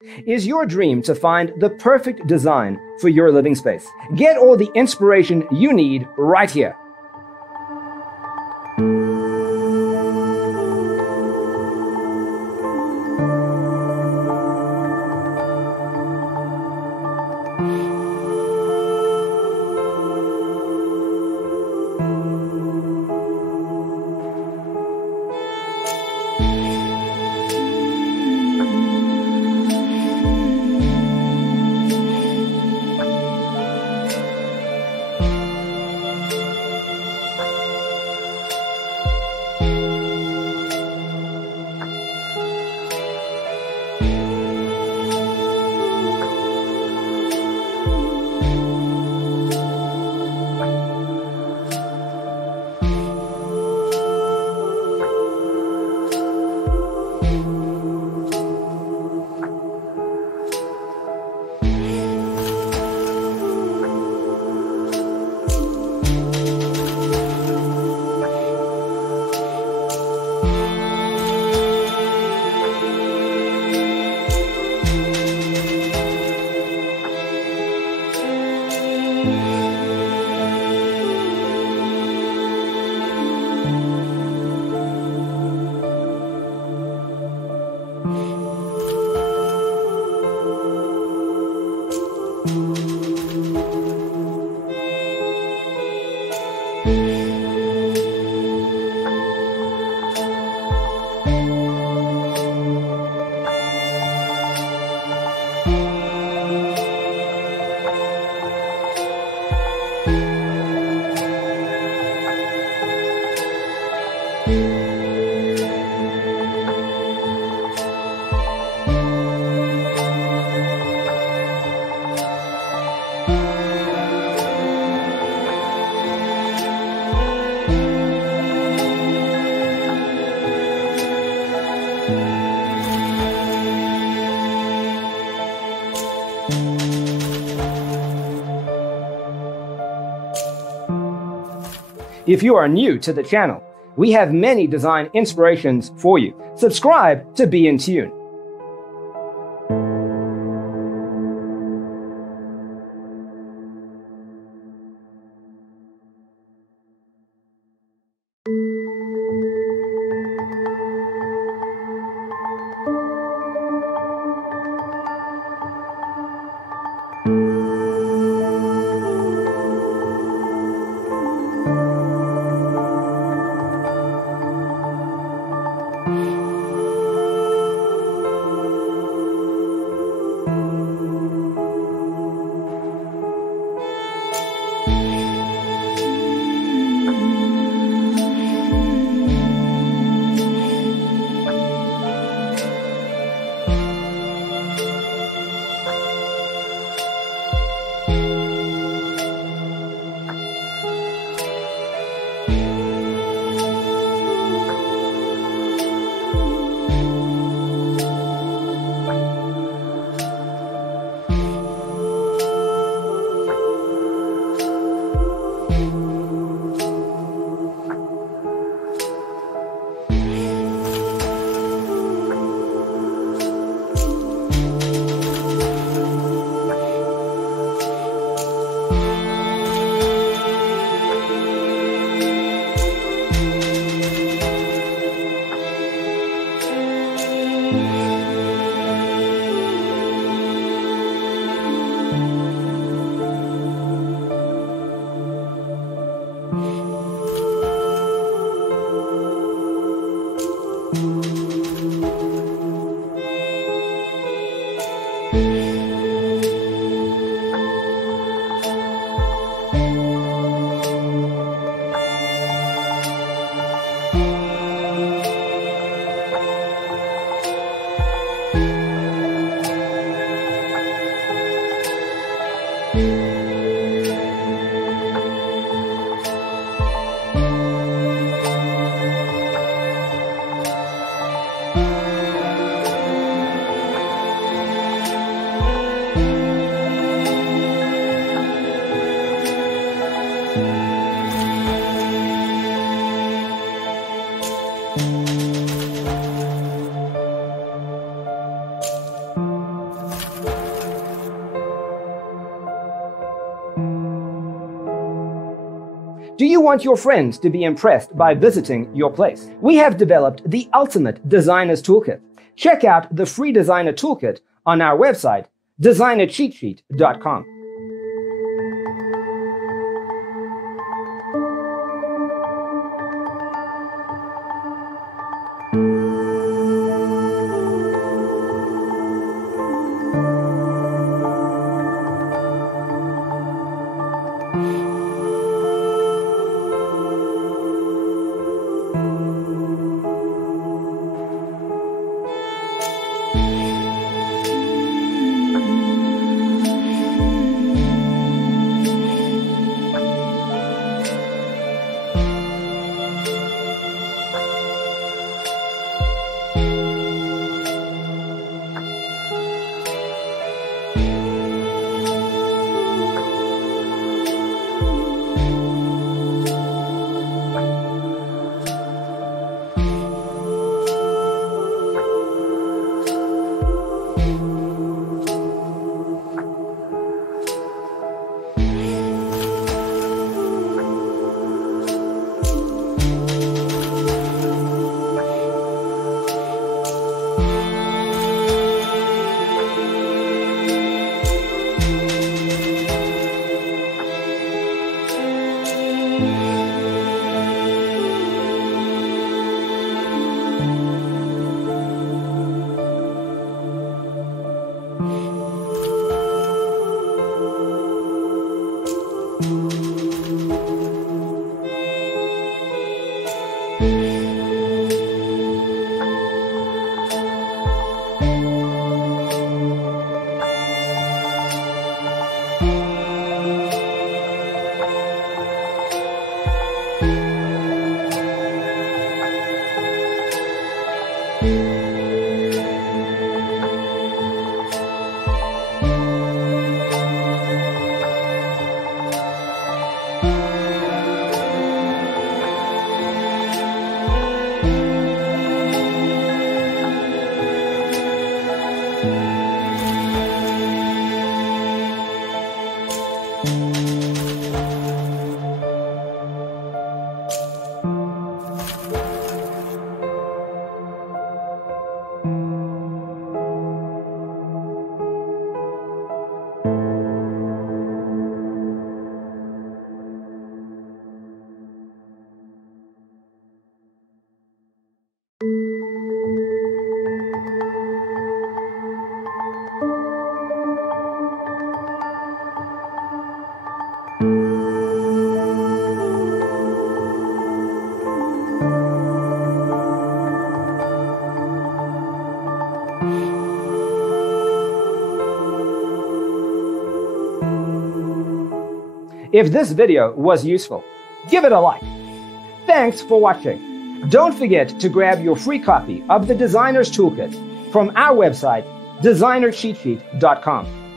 Is your dream to find the perfect design for your living space? Get all the inspiration you need right here. If you are new to the channel, we have many design inspirations for you. Subscribe to be in tune. Do you want your friends to be impressed by visiting your place? We have developed the ultimate designer's toolkit. Check out the free designer toolkit on our website, designercheatsheet.com. If this video was useful, give it a like. Thanks for watching. Don't forget to grab your free copy of the Designer's Toolkit from our website, designercheatsheet.com.